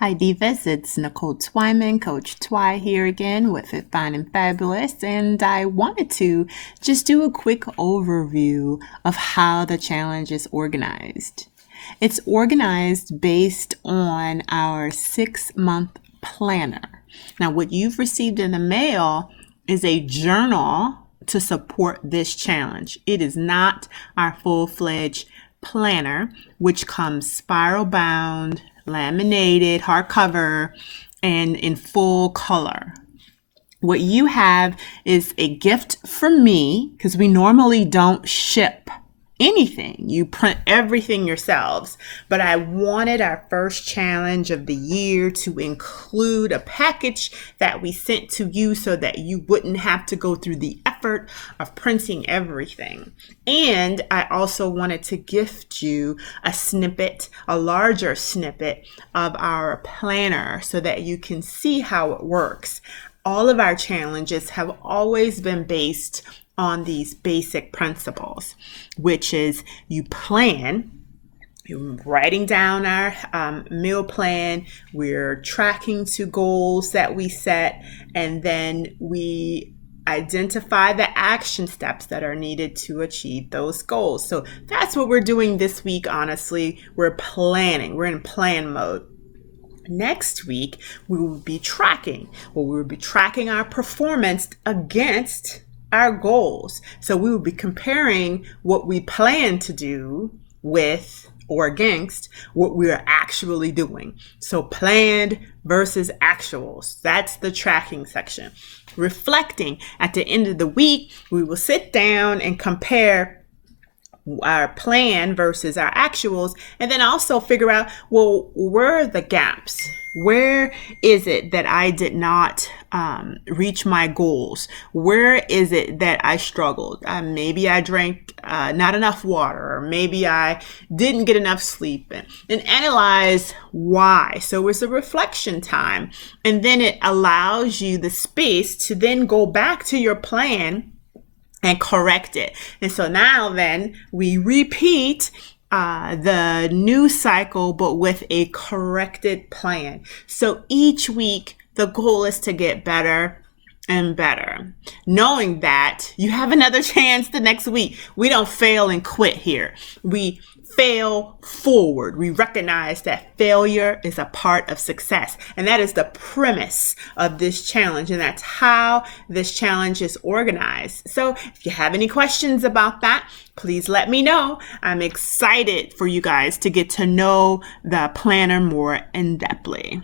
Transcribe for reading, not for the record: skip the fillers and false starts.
Hi Divas, it's Nicole Twyman, Coach Twy here again with Fit Fine and Fabulous, and I wanted to just do a quick overview of how the challenge is organized. It's organized based on our 6-month planner. Now, what you've received in the mail is a journal to support this challenge. It is not our full-fledged planner, which comes spiral bound, laminated, hardcover, and in full color. What you have is a gift from me, because we normally don't ship anything. You print everything yourselves. But I wanted our first challenge of the year to include a package that we sent to you so that you wouldn't have to go through the effort of printing everything. And I also wanted to gift you a snippet, a larger snippet of our planner so that you can see how it works. All of our challenges have always been based on these basic principles, which is you plan, you're writing down our meal plan, we're tracking to goals that we set, and then we identify the action steps that are needed to achieve those goals. So that's what we're doing this week, honestly. We're planning, we're in plan mode. Next week, we will be tracking. Well, we will be tracking our performance against our goals. So we will be comparing what we plan to do with or against what we are actually doing. So planned versus actuals. That's the tracking section. Reflecting. At the end of the week, we will sit down and compare our plan versus our actuals, and then also figure out, well, where are the gaps? Where is it that I did not reach my goals? Where is it that I struggled? Maybe I drank not enough water, or maybe I didn't get enough sleep, and analyze why. So it's a reflection time, and then it allows you the space to then go back to your plan and correct it. And so now then we repeat the new cycle, but with a corrected plan. So each week, the goal is to get better and better, knowing that you have another chance the next week. We don't fail and quit here. We fail forward. We recognize that failure is a part of success. And that is the premise of this challenge. And that's how this challenge is organized. So if you have any questions about that, please let me know. I'm excited for you guys to get to know the planner more in-depthly.